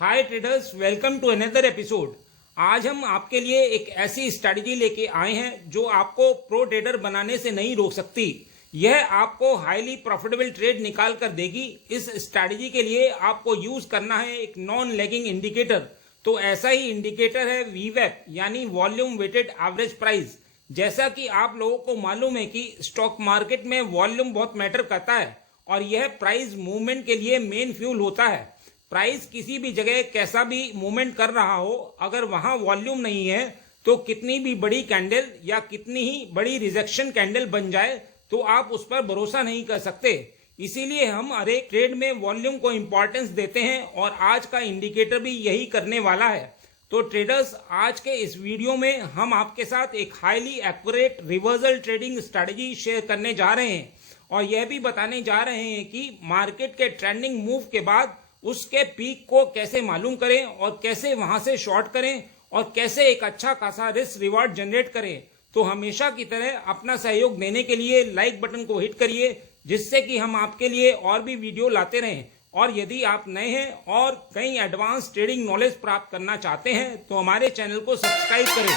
Hi traders, welcome to another episode. आज हम आपके लिए एक ऐसी स्ट्रैटेजी लेके आए हैं जो आपको प्रो ट्रेडर बनाने से नहीं रोक सकती। यह आपको हाईली प्रॉफिटेबल ट्रेड निकाल कर देगी। इस स्ट्रैटेजी के लिए आपको यूज करना है एक नॉन लैगिंग इंडिकेटर। तो ऐसा ही इंडिकेटर है वीवेप यानी वॉल्यूम वेटेड एवरेज प्राइस। जैसा कि आप लोगों को मालूम है कि स्टॉक मार्केट में वॉल्यूम बहुत मैटर करता है और यह प्राइस मूवमेंट के लिए मेन फ्यूल होता है। प्राइस किसी भी जगह कैसा भी मूवमेंट कर रहा हो, अगर वहां वॉल्यूम नहीं है तो कितनी भी बड़ी कैंडल या कितनी ही बड़ी रिजेक्शन कैंडल बन जाए तो आप उस पर भरोसा नहीं कर सकते। इसीलिए हम हर एक ट्रेड में वॉल्यूम को इंपॉर्टेंस देते हैं और आज का इंडिकेटर भी यही करने वाला है। तो ट्रेडर्स, आज के इस वीडियो में हम आपके साथ एक highly accurate reversal trading strategy share करने जा रहे हैं और यह भी बताने जा रहे हैं कि मार्केट के ट्रेंडिंग मूव के बाद उसके पीक को कैसे मालूम करें और कैसे वहां से शॉर्ट करें और कैसे एक अच्छा खासा रिस्क रिवार्ड जनरेट करें। तो हमेशा की तरह अपना सहयोग देने के लिए लाइक बटन को हिट करिए, जिससे कि हम आपके लिए और भी वीडियो लाते रहें। और यदि आप नए हैं और कई एडवांस ट्रेडिंग नॉलेज प्राप्त करना चाहते हैं तो हमारे चैनल को सब्सक्राइब करें।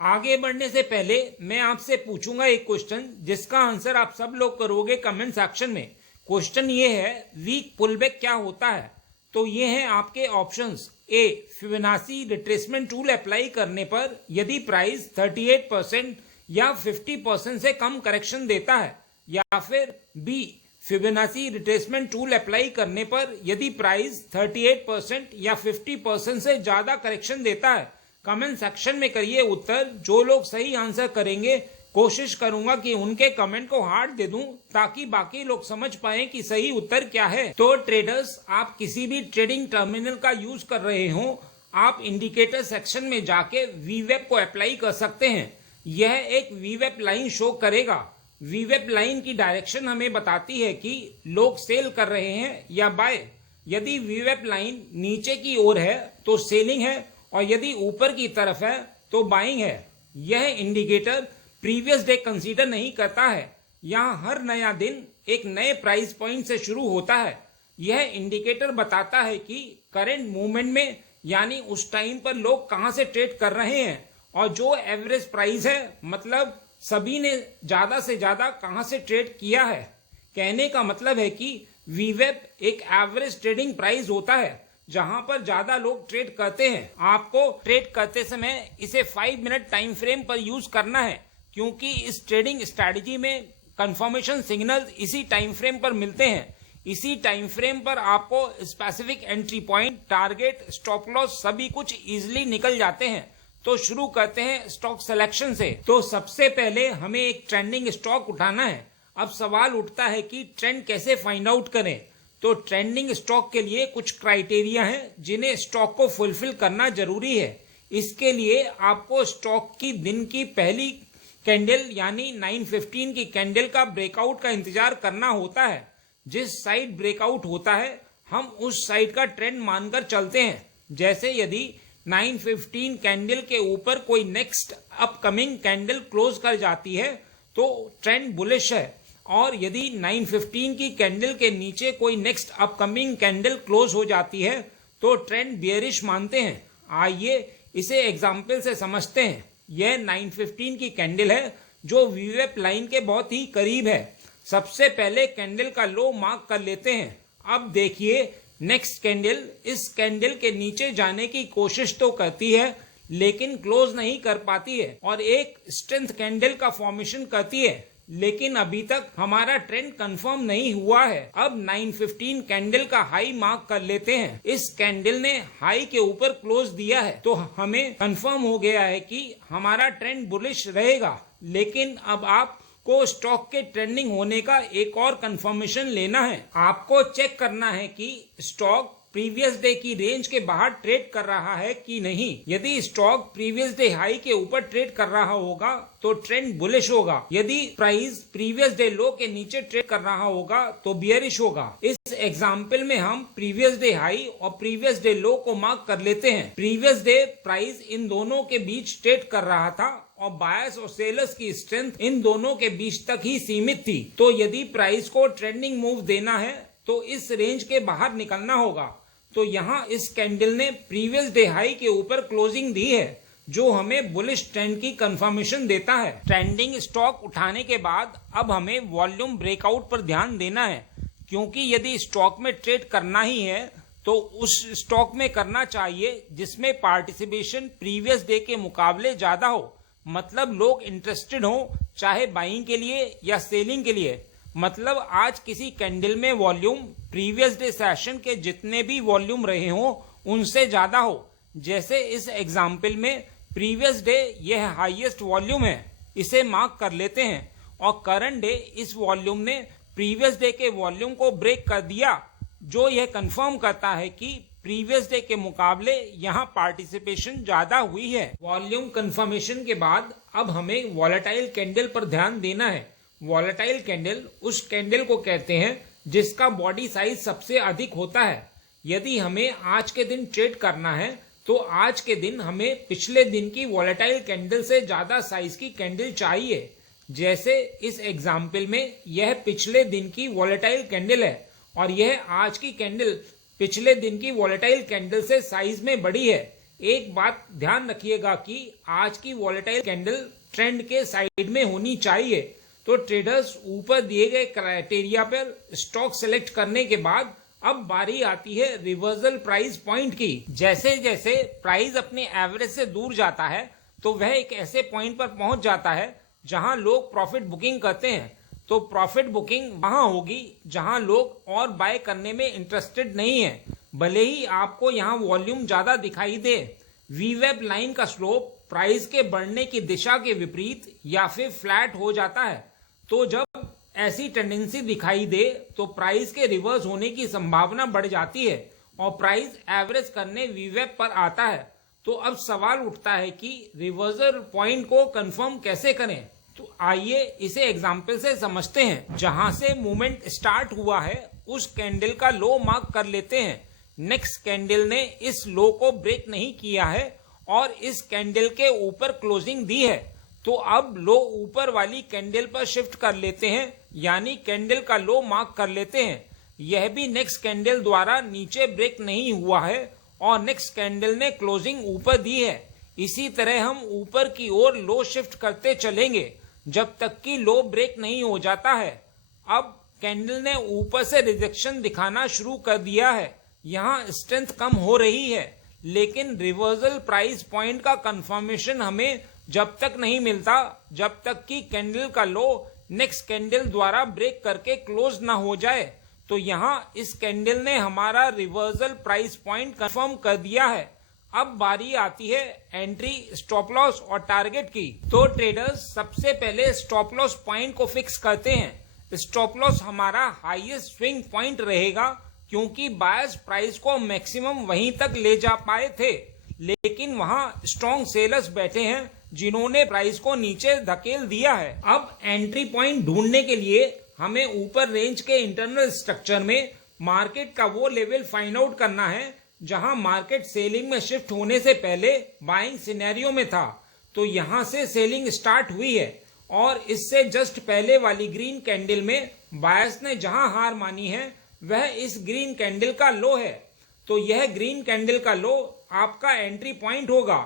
आगे बढ़ने से पहले मैं आपसे पूछूंगा एक क्वेश्चन, जिसका आंसर आप सब लोग करोगे कमेंट सेक्शन में। क्वेश्चन ये है, वीक पुलबैक क्या होता है? तो ये हैं आपके ऑप्शंस। ए, फिबोनाची रिट्रेसमेंट टूल अप्लाई करने पर यदि प्राइस 38% या 50% से कम करेक्शन देता है, या फिर बी, फिबोनाची रिट्रेसमेंट टूल अप्लाई करने पर यदि प्राइस 38% या 50% से ज्यादा करेक्शन देता है। कमेंट सेक्शन में करिए उत्तर। जो लोग सही आंसर करेंगे कोशिश करूंगा कि उनके कमेंट को हार्ट दे दूं ताकि बाकी लोग समझ पाएं कि सही उत्तर क्या है। तो ट्रेडर्स, आप किसी भी ट्रेडिंग टर्मिनल का यूज कर रहे हो, आप इंडिकेटर सेक्शन में जाके वीवेप को अप्लाई कर सकते हैं। यह एक वीवेप लाइन शो करेगा। वीवेप लाइन की डायरेक्शन हमें बताती है कि लोग सेल कर रहे हैं या बाय। यदि वीवेप लाइन नीचे की ओर है तो सेलिंग है और यदि ऊपर की तरफ है तो बाइंग है। यह इंडिकेटर प्रीवियस डे कंसीडर नहीं करता है। यहाँ हर नया दिन एक नए प्राइस पॉइंट से शुरू होता है। यह इंडिकेटर बताता है कि करंट मूवमेंट में यानी उस टाइम पर लोग कहां से ट्रेड कर रहे हैं और जो एवरेज प्राइस है, मतलब सभी ने ज्यादा से ज्यादा कहां से ट्रेड किया है। कहने का मतलब है कि वीवेप एक एवरेज ट्रेडिंग प्राइस होता है जहां पर ज्यादा लोग ट्रेड करते हैं। आपको ट्रेड करते समय इसे 5 मिनट टाइम फ्रेम पर यूज करना है, क्योंकि इस ट्रेडिंग स्ट्रैटेजी में कंफर्मेशन सिग्नल इसी टाइम फ्रेम पर मिलते हैं। इसी टाइम फ्रेम पर आपको specific entry point, target, stop loss सभी कुछ इजीली निकल जाते हैं। तो शुरू करते हैं स्टॉक सिलेक्शन से। तो सबसे पहले हमें एक ट्रेंडिंग स्टॉक उठाना है। अब सवाल उठता है कि ट्रेंड कैसे फाइंड आउट करें। तो ट्रेंडिंग स्टॉक के लिए कुछ क्राइटेरिया हैं जिन्हें स्टॉक को फुलफिल करना जरूरी है। इसके लिए आपको स्टॉक की दिन की पहली कैंडल यानी 9:15 की कैंडल का ब्रेकआउट का इंतजार करना होता है। जिस साइड ब्रेकआउट होता है हम उस साइड का ट्रेंड मानकर चलते हैं। जैसे यदि 9:15 कैंडल के ऊपर कोई नेक्स्ट अपकमिंग कैंडल क्लोज कर जाती है तो ट्रेंड बुलिश है, और यदि 9:15 की कैंडल के नीचे कोई नेक्स्ट अपकमिंग कैंडल क्लोज हो जाती है तो ट्रेंड बियरिश मानते हैं। आइए इसे एग्जाम्पल से समझते हैं। यह 9:15 की कैंडल है जो वीवेप लाइन के बहुत ही करीब है। सबसे पहले कैंडल का लो मार्क कर लेते हैं। अब देखिए, नेक्स्ट कैंडल इस कैंडल के नीचे जाने की कोशिश तो करती है लेकिन क्लोज नहीं कर पाती है और एक स्ट्रेंथ कैंडल का फॉर्मेशन करती है, लेकिन अभी तक हमारा ट्रेंड कंफर्म नहीं हुआ है। अब 9:15 कैंडल का हाई मार्क कर लेते हैं। इस कैंडल ने हाई के ऊपर क्लोज दिया है तो हमें कंफर्म हो गया है कि हमारा ट्रेंड बुलिश रहेगा। लेकिन अब आपको स्टॉक के ट्रेंडिंग होने का एक और कंफर्मेशन लेना है। आपको चेक करना है कि स्टॉक प्रीवियस डे की रेंज के बाहर ट्रेड कर रहा है कि नहीं। यदि स्टॉक प्रीवियस डे हाई के ऊपर ट्रेड कर रहा होगा तो ट्रेंड बुलिश होगा। यदि प्राइस प्रीवियस डे लो के नीचे ट्रेड कर रहा होगा तो बियरिश होगा। इस एग्जाम्पल में हम प्रीवियस डे हाई और प्रीवियस डे लो को मार्क कर लेते हैं। प्रीवियस डे प्राइस इन दोनों के बीच ट्रेड कर रहा था और बायर्स और सेलर्स की स्ट्रेंथ इन दोनों के बीच तक ही सीमित थी। तो यदि प्राइस को ट्रेंडिंग मूव देना है तो इस रेंज के बाहर निकलना होगा। तो यहाँ इस कैंडल ने प्रीवियस डे हाई के ऊपर क्लोजिंग दी है, जो हमें बुलिश ट्रेंड की कंफर्मेशन देता है। ट्रेंडिंग स्टॉक उठाने के बाद अब हमें वॉल्यूम ब्रेकआउट पर ध्यान देना है, क्योंकि यदि स्टॉक में ट्रेड करना ही है तो उस स्टॉक में करना चाहिए जिसमें पार्टिसिपेशन प्रीवियस डे के मुकाबले ज्यादा हो। मतलब लोग इंटरेस्टेड हो, चाहे बाइंग के लिए या सेलिंग के लिए। मतलब आज किसी कैंडल में वॉल्यूम प्रीवियस डे सेशन के जितने भी वॉल्यूम रहे हो उनसे ज्यादा हो। जैसे इस एग्जाम्पल में प्रीवियस डे यह हाईएस्ट वॉल्यूम है, इसे मार्क कर लेते हैं। और करंट डे इस वॉल्यूम ने प्रीवियस डे के वॉल्यूम को ब्रेक कर दिया, जो यह कंफर्म करता है कि प्रीवियस डे के मुकाबले यहाँ पार्टिसिपेशन ज्यादा हुई है। वॉल्यूम कंफर्मेशन के बाद अब हमें वॉलेटाइल कैंडल पर ध्यान देना है। वॉलेटाइल कैंडल उस कैंडल को कहते हैं जिसका बॉडी साइज सबसे अधिक होता है। यदि हमें आज के दिन ट्रेड करना है तो आज के दिन हमें पिछले दिन की वॉलेटाइल कैंडल से ज्यादा साइज की कैंडल चाहिए। जैसे इस एग्जाम्पल में यह पिछले दिन की वॉलेटाइल कैंडल है और यह आज की कैंडल पिछले दिन की वॉलेटाइल कैंडल से साइज में बड़ी है। एक बात ध्यान रखिएगा कि आज की वॉलेटाइल कैंडल ट्रेंड के साइड में होनी चाहिए। तो ट्रेडर्स ऊपर दिए गए क्राइटेरिया पर स्टॉक सेलेक्ट करने के बाद अब बारी आती है रिवर्सल प्राइस पॉइंट की। जैसे जैसे प्राइस अपने एवरेज से दूर जाता है तो वह एक ऐसे पॉइंट पर पहुंच जाता है जहां लोग प्रॉफिट बुकिंग करते हैं। तो प्रॉफिट बुकिंग वहां होगी जहां लोग और बाय करने में इंटरेस्टेड नहीं है, भले ही आपको यहां वॉल्यूम ज्यादा दिखाई दे। वीवेब लाइन का स्लोप प्राइस के बढ़ने की दिशा के विपरीत या फिर फ्लैट हो जाता है। तो जब ऐसी टेंडेंसी दिखाई दे तो प्राइस के रिवर्स होने की संभावना बढ़ जाती है और प्राइस एवरेज करने वीवेब पर आता है। तो अब सवाल उठता है कि रिवर्सल पॉइंट को कंफर्म कैसे करें। तो आइए इसे एग्जाम्पल से समझते हैं। जहां से मूवमेंट स्टार्ट हुआ है उस कैंडल का लो मार्क कर लेते हैं। नेक्स्ट कैंडल ने इस लो को ब्रेक नहीं किया है और इस कैंडल के ऊपर क्लोजिंग दी है। तो अब लो ऊपर वाली कैंडल पर शिफ्ट कर लेते हैं, यानी कैंडल का लो मार्क कर लेते हैं। यह भी नेक्स्ट कैंडल द्वारा नीचे ब्रेक नहीं हुआ है और नेक्स्ट कैंडल ने क्लोजिंग ऊपर दी है। इसी तरह हम ऊपर की ओर लो शिफ्ट करते चलेंगे जब तक कि लो ब्रेक नहीं हो जाता है। अब कैंडल ने ऊपर से रिजेक्शन दिखाना शुरू कर दिया है। यहाँ स्ट्रेंथ कम हो रही है, लेकिन रिवर्सल प्राइस पॉइंट का कंफर्मेशन हमें जब तक नहीं मिलता जब तक कि कैंडल का लो नेक्स्ट कैंडल द्वारा ब्रेक करके क्लोज ना हो जाए। तो यहाँ इस कैंडल ने हमारा रिवर्सल प्राइस पॉइंट कंफर्म कर दिया है। अब बारी आती है एंट्री, स्टॉप लॉस और टारगेट की। तो ट्रेडर्स सबसे पहले स्टॉप लॉस पॉइंट को फिक्स करते हैं। स्टॉप लॉस हमारा हाईएस्ट स्विंग पॉइंट रहेगा, क्योंकि बायर्स प्राइस को मैक्सिमम वहीं तक ले जा पाए थे, लेकिन वहां स्ट्रॉन्ग सेलर्स बैठे हैं जिन्होंने प्राइस को नीचे धकेल दिया है। अब एंट्री पॉइंट ढूंढने के लिए हमें ऊपर रेंज के इंटरनल स्ट्रक्चर में मार्केट का वो लेवल फाइंड आउट करना है जहां मार्केट सेलिंग में शिफ्ट होने से पहले बाइंग सिनेरियो में था। तो यहां से सेलिंग स्टार्ट हुई है और इससे जस्ट पहले वाली ग्रीन कैंडल में बायर्स ने जहां हार मानी है वह इस ग्रीन कैंडल का लो है। तो यह ग्रीन कैंडल का लो आपका एंट्री पॉइंट होगा।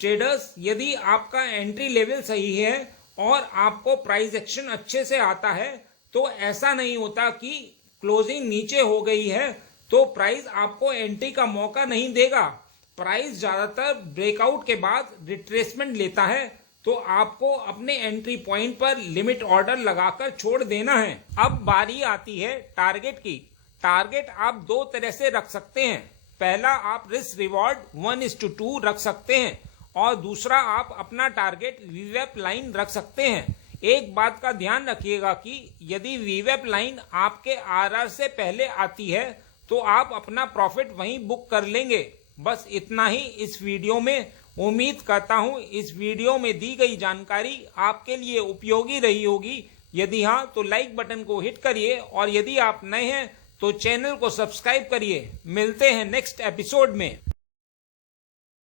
ट्रेडर्स, यदि आपका एंट्री लेवल सही है और आपको प्राइस एक्शन अच्छे से आता है तो ऐसा नहीं होता कि क्लोजिंग नीचे हो गई है तो प्राइस आपको एंट्री का मौका नहीं देगा। प्राइस ज्यादातर ब्रेकआउट के बाद रिट्रेसमेंट लेता है, तो आपको अपने एंट्री पॉइंट पर लिमिट ऑर्डर लगाकर छोड़ देना है। अब बारी आती है टारगेट की। टारगेट आप दो तरह से रख सकते हैं। पहला, आप रिस्क रिवॉर्ड 1:2 रख सकते हैं और दूसरा आप अपना टारगेट वीवेप लाइन रख सकते हैं। एक बात का ध्यान रखिएगा कि यदि वीवेप लाइन आपके आरआर से पहले आती है तो आप अपना प्रॉफिट वहीं बुक कर लेंगे। बस इतना ही इस वीडियो में। उम्मीद करता हूं इस वीडियो में दी गई जानकारी आपके लिए उपयोगी रही होगी। यदि हाँ तो लाइक बटन को हिट करिए और यदि आप नए हैं तो चैनल को सब्सक्राइब करिए। मिलते हैं नेक्स्ट एपिसोड में।